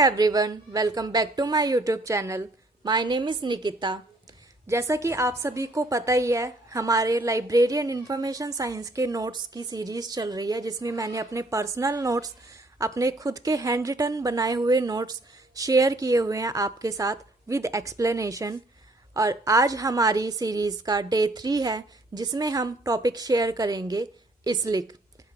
Everyone, welcome back to my YouTube channel. My name is Nikita. जैसा कि आप सभी को पता ही है, हमारे लाइब्रेरियन इंफॉर्मेशन साइंस के नोट्स की सीरीज चल रही है, जिसमें मैंने अपने पर्सनल नोट्स, अपने खुद के हैंड रिटन बनाए हुए नोट्स शेयर किए हुए हैं आपके साथ विद एक्सप्लेनेशन। और आज हमारी सीरीज का डे 3 है, जिसमें हम टॉपिक शेयर करेंगे इसलिक।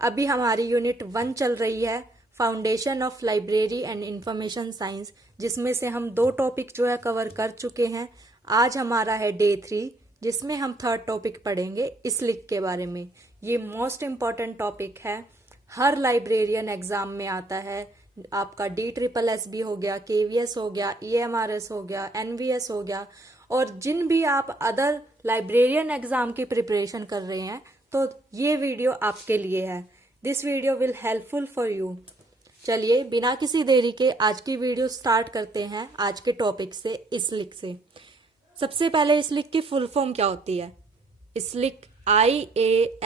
अभी हमारी यूनिट 1 चल रही है, foundation of library and information science, जिसमें से हम 2 टॉपिक जो है कवर कर चुके हैं। आज हमारा है डे 3, जिसमें हम 3rd टॉपिक पढ़ेंगे इसलिक के बारे में। ये मोस्ट इम्पॉर्टेंट टॉपिक है, हर लाइब्रेरियन एग्जाम में आता है। आपका DSSS हो गया, KVS हो गया, EMRS हो गया, NVS हो गया, और जिन भी आप अदर लाइब्रेरियन एग्जाम की प्रिपरेशन कर रहे हैं, तो ये वीडियो आपके लिए है। This video will helpful for you. चलिए बिना किसी देरी के आज की वीडियो स्टार्ट करते हैं आज के टॉपिक से, इसलिक से। सबसे पहले इसलिक की फुल फॉर्म क्या होती है? इसलिक IASLIC,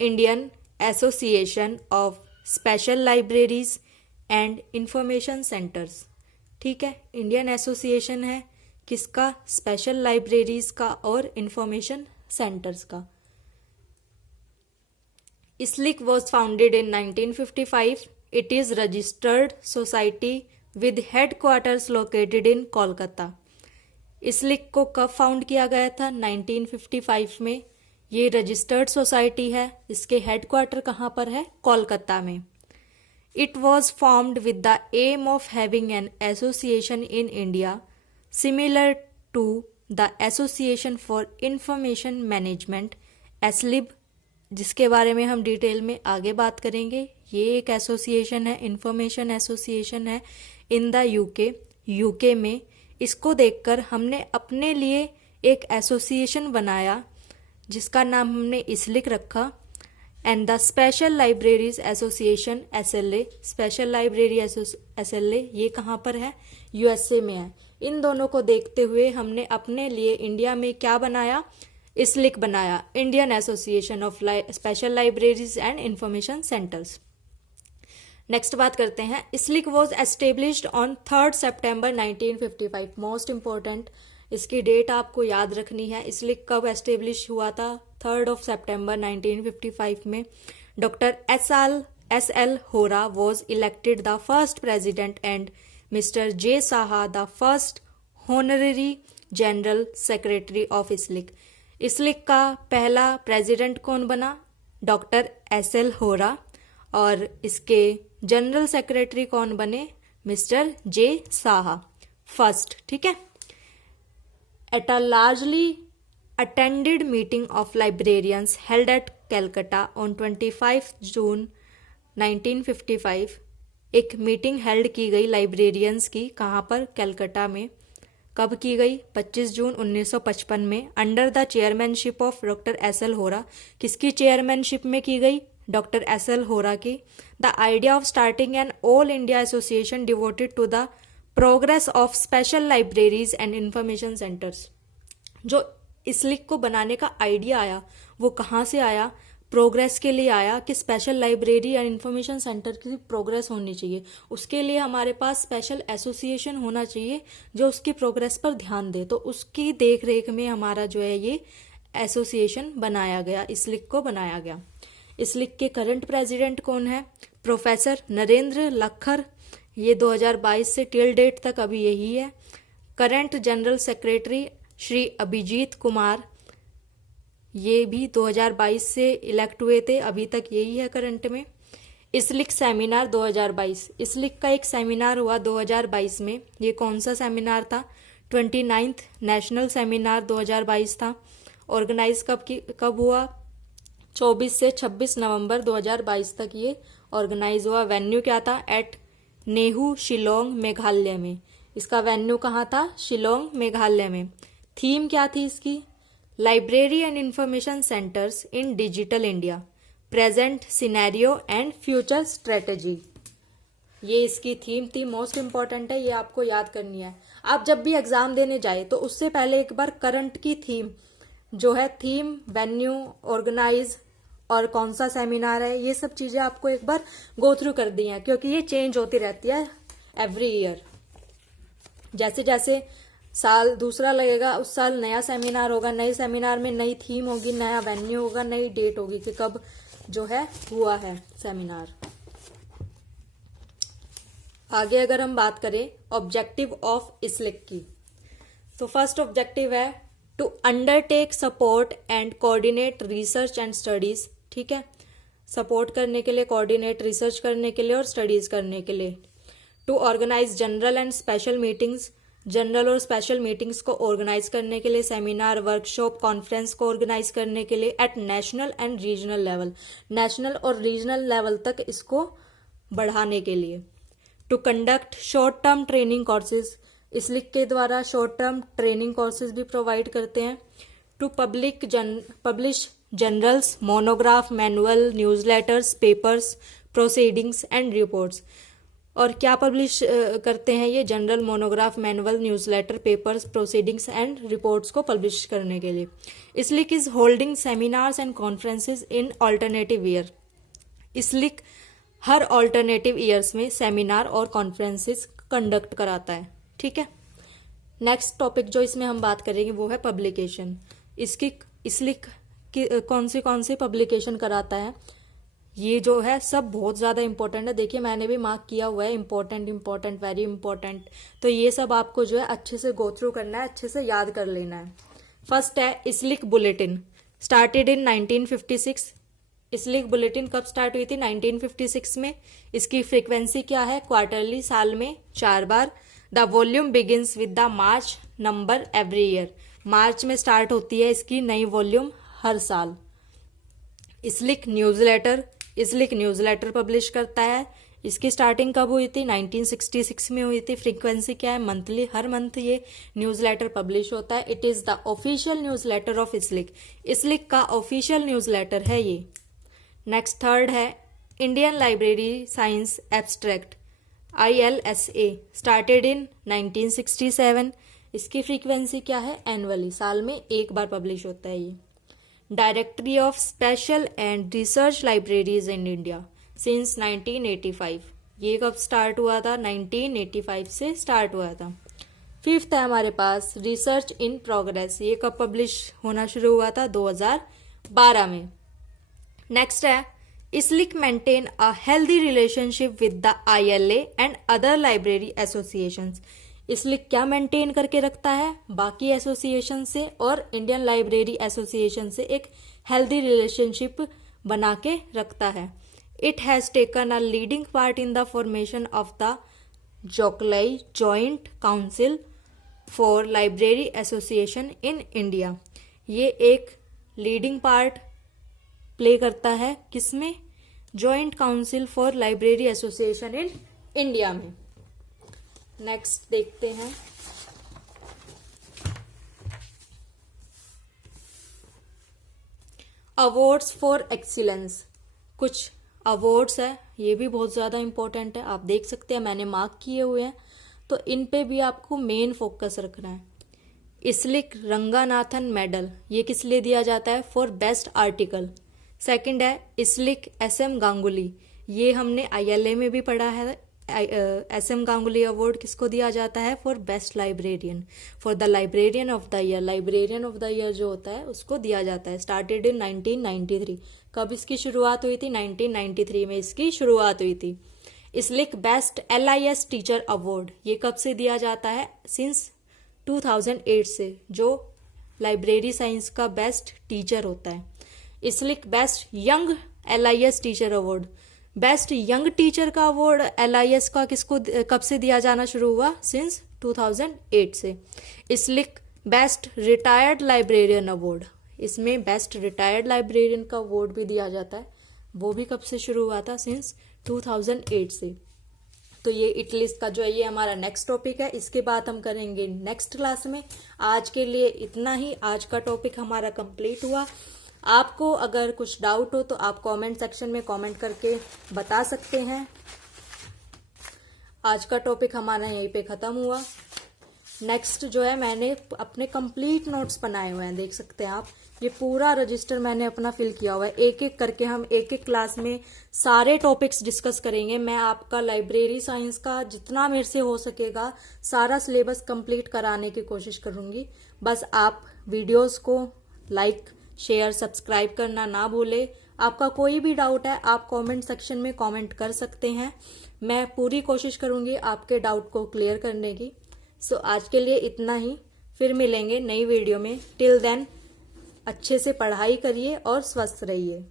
Indian association of special libraries and information centres. ठीक है, इंडियन एसोसिएशन है किसका? स्पेशल लाइब्रेरीज का और इंफॉर्मेशन सेंटर्स का। ISLIC was founded in 1955. It is registered society with headquarters located in Kolkata. ISLIC को कब फाउंड किया गया था? 1955 में। ये रजिस्टर्ड सोसाइटी है, इसके हेडक्वार्टर कहाँ पर है? कोलकाता में। It was formed with the aim of having an association in India similar to the Association for Information Management, ASLIB, जिसके बारे में हम डिटेल में आगे बात करेंगे। ये एक एसोसिएशन है, इंफॉर्मेशन एसोसिएशन है इन द यूके में। इसको देखकर हमने अपने लिए एक एसोसिएशन बनाया, जिसका नाम हमने इसलिक रखा। And the special libraries association SLA, special library SLA, ये कहाँ पर है? USA में है। इन दोनों को देखते हुए हमने अपने लिए इंडिया में क्या बनाया? इसलिक बनाया, Indian association of special libraries and information centres. Next बात करते हैं। IASLIC was established on 3rd September 1955। Most important, इसकी डेट आपको याद रखनी है। इसलिक कब एस्टेब्लिश हुआ था? 3rd September 1955 में। Doctor SL Hora was elected the first president and mister J Saha the first honorary general secretary of IASLIC. IASLIC का पहला प्रेसिडेंट कौन बना? डॉक्टर SL होरा। और इसके जनरल सेक्रेटरी कौन बने? Mister J Saha first. ठीक है। At a largely attended meeting of librarians held at Calcutta on 25 जून 1955, एक मीटिंग हेल्ड की गई लाइब्रेरियंस की। कहाँ पर? कैलकाटा में। कब की गई? 25 जून 1955 में, under the chairmanship of doctor SL होरा। किसकी चेयरमैनशिप में की गई? डॉक्टर SL होरा की। The idea of starting an all India association devoted to the progress of special libraries and information centers. जो इसलिक को बनाने का आइडिया आया, वो कहाँ से आया? प्रोग्रेस के लिए आया, कि special library and information centre की प्रोग्रेस होनी चाहिए। उसके लिए हमारे पास स्पेशल एसोसिएशन होना चाहिए जो उसकी प्रोग्रेस पर ध्यान दे। तो उसकी देख रेख में हमारा जो है ये एसोसिएशन बनाया गया, इसलिक को बनाया गया। इसलिक के करंट प्रेसिडेंट कौन है? प्रोफेसर नरेंद्र लखर। ये 2022 से टिल डेट तक अभी यही है। Current general secretary Shri Abhijit Kumar, ये भी 2022 से इलेक्ट हुए थे, अभी तक यही है करंट में। इसलिक सेमिनार 2022, इसलिक का एक सेमिनार हुआ 2022 में। ये कौन सा सेमिनार था? 29th नेशनल सेमिनार 2022 था। ऑर्गेनाइज कब हुआ? 24 से 26 नवंबर 2022 तक ये ऑर्गेनाइज हुआ। वेन्यू क्या था? एट नेहू, शिलोंग, मेघालय में। इसका वेन्यू कहाँ था? शिलोंग, मेघालय में। थीम क्या थी इसकी? Library and information centres in digital India, present scenario and future strategy. ये इसकी थीम थी। मोस्ट इंपॉर्टेंट है, ये आपको याद करनी है। आप जब भी एग्जाम देने जाए तो उससे पहले एक बार करंट की थीम जो है, थीम, वेन्यू, ऑर्गेनाइज और कौन सा सेमिनार है, ये सब चीजें आपको एक बार गो थ्रू कर दी हैं, क्योंकि ये चेंज होती रहती है एवरी ईयर। जैसे जैसे साल दूसरा लगेगा उस साल नया सेमिनार होगा, नए सेमिनार में नई थीम होगी, नया वेन्यू होगा, नई डेट होगी कि कब जो है हुआ है सेमिनार। आगे अगर हम बात करें ऑब्जेक्टिव ऑफ ISLIC की, तो फर्स्ट ऑब्जेक्टिव है to undertake support and coordinate research and studies. ठीक है, सपोर्ट करने के लिए, कोऑर्डिनेट रिसर्च करने के लिए और स्टडीज करने के लिए। To organize general and special meetings, general और स्पेशल मीटिंग्स को ऑर्गेनाइज करने के लिए, सेमिनार, वर्कशॉप, कॉन्फ्रेंस को ऑर्गेनाइज करने के लिए at national and regional level, national और रीजनल लेवल तक इसको बढ़ाने के लिए। To conduct short term training courses, ISLIC के द्वारा शॉर्ट टर्म ट्रेनिंग कोर्सेज भी प्रोवाइड करते हैं। To publish journals, monograph, manual, newsletters, papers, proceedings and reports. और क्या पब्लिश करते हैं ये? General, monograph, manual, newsletter, papers, proceedings and reports को पब्लिश करने के लिए। ISLIC is holding seminars and conferences in alternative year. ISLIC her alternative years में सेमिनार और कॉन्फ्रेंसेस कंडक्ट कराता है। ठीक है, नेक्स्ट टॉपिक जो इसमें हम बात करेंगे वो है पब्लिकेशन। इसकी ISLIC की कौन से पब्लिकेशन कराता है, ये जो है सब बहुत ज़्यादा इंपॉर्टेंट है। देखिए मैंने भी मार्क किया हुआ है, इंपॉर्टेंट, वेरी इंपॉर्टेंट। तो ये सब आपको जो है अच्छे से गो थ्रू करना है, अच्छे से याद कर लेना है। फर्स्ट है ISLIC bulletin, started in 1956। ISLIC bulletin कब स्टार्ट हुई थी? 1956 में। इसकी फ्रीक्वेंसी क्या है? क्वार्टरली, साल में 4 बार। The volume begins with the March number every year, March में स्टार्ट होती है इसकी नई वॉल्यूम हर साल। ISLIC न्यूज़लेटर पब्लिश करता है। इसकी स्टार्टिंग कब हुई थी? 1966 में हुई थी। फ्रीक्वेंसी क्या है? मंथली, हर मंथ ये न्यूज़लेटर पब्लिश होता है। It is the official newsletter of ISLIC, ISLIC का ऑफिशियल न्यूज़लेटर है ये। नेक्स्ट थर्ड है Indian library science abstract, ILSA, started in 1967। इसकी फ्रीक्वेंसी क्या है? एनुअली, साल में एक बार पब्लिश होता है ये। Directory of special and research libraries in India since 1985, ये कब स्टार्ट हुआ था? 1985 से स्टार्ट हुआ था। फिफ्थ है हमारे पास रिसर्च इन प्रोग्रेस, ये कब पब्लिश होना शुरू हुआ था? 2012 में। नेक्स्ट है ISLIC maintain a healthy relationship with the ILA and other library associations. ISLIC क्या मेंटेन करके रखता है? बाकी एसोसिएशन से और इंडियन लाइब्रेरी एसोसिएशन से एक हेल्दी रिलेशनशिप बना के रखता है। It has taken a leading part in the formation of the JOCLAI joint council for library association in India. ये एक लीडिंग पार्ट प्ले करता है किसमें? Joint council for library association in India में। नेक्स्ट देखते हैं अवार्ड्स फॉर एक्सीलेंस। कुछ awards है, ये भी बहुत ज़्यादा इंपॉर्टेंट है, आप देख सकते हैं मैंने मार्क किए हुए हैं, तो इन पे भी आपको मेन फोकस रखना है। ISLIC रंगानाथन मेडल, ये किस लिए दिया जाता है? For best article. सेकंड है ISLIC SM गांगुली, ये हमने ILA में भी पढ़ा है। SM गांगुली अवार्ड किसको दिया जाता है? For best librarian, for the librarian of the year, librarian of the year जो होता है उसको दिया जाता है। स्टार्टेड इन 1993, कब इसकी शुरुआत हुई थी? 1993 में इसकी शुरुआत हुई थी। ISLIC best LIS teacher award, ये कब से दिया जाता है? सिंस 2008 से, जो लाइब्रेरी साइंस का बेस्ट टीचर होता है। ISLIC best young LIS teacher award, best young teacher का अवार्ड LIS का किसको कब से दिया जाना शुरू हुआ? सिंस 2008 से। ISLIC best retired librarian award, इसमें बेस्ट रिटायर्ड लाइब्रेरियन का अवार्ड भी दिया जाता है, वो भी कब से शुरू हुआ था? सिंस 2008 से। तो ये ISLIC का जो है ये हमारा नेक्स्ट टॉपिक है, इसके बाद हम करेंगे नेक्स्ट क्लास में। आज के लिए इतना ही, आज का टॉपिक हमारा कंप्लीट हुआ। आपको अगर कुछ डाउट हो तो आप कमेंट सेक्शन में कमेंट करके बता सकते हैं। आज का टॉपिक हमारा यहीं पे खत्म हुआ। नेक्स्ट जो है मैंने अपने कंप्लीट नोट्स बनाए हुए हैं, देख सकते हैं आप। ये पूरा रजिस्टर मैंने अपना फिल किया हुआ है। एक एक करके हम एक एक क्लास में सारे टॉपिक्स डिस्कस करेंगे। मैं आपका लाइब्रेरी साइंस का जितना मेरे से हो सकेगा सारा सिलेबस कंप्लीट कराने की कोशिश करूंगी। बस आप वीडियोस को लाइक शेयर सब्सक्राइब करना ना भूले। आपका कोई भी डाउट है आप कमेंट सेक्शन में कमेंट कर सकते हैं। मैं पूरी कोशिश करूंगी आपके डाउट को क्लियर करने की। सो आज के लिए इतना ही, फिर मिलेंगे नई वीडियो में। टिल देन अच्छे से पढ़ाई करिए और स्वस्थ रहिए।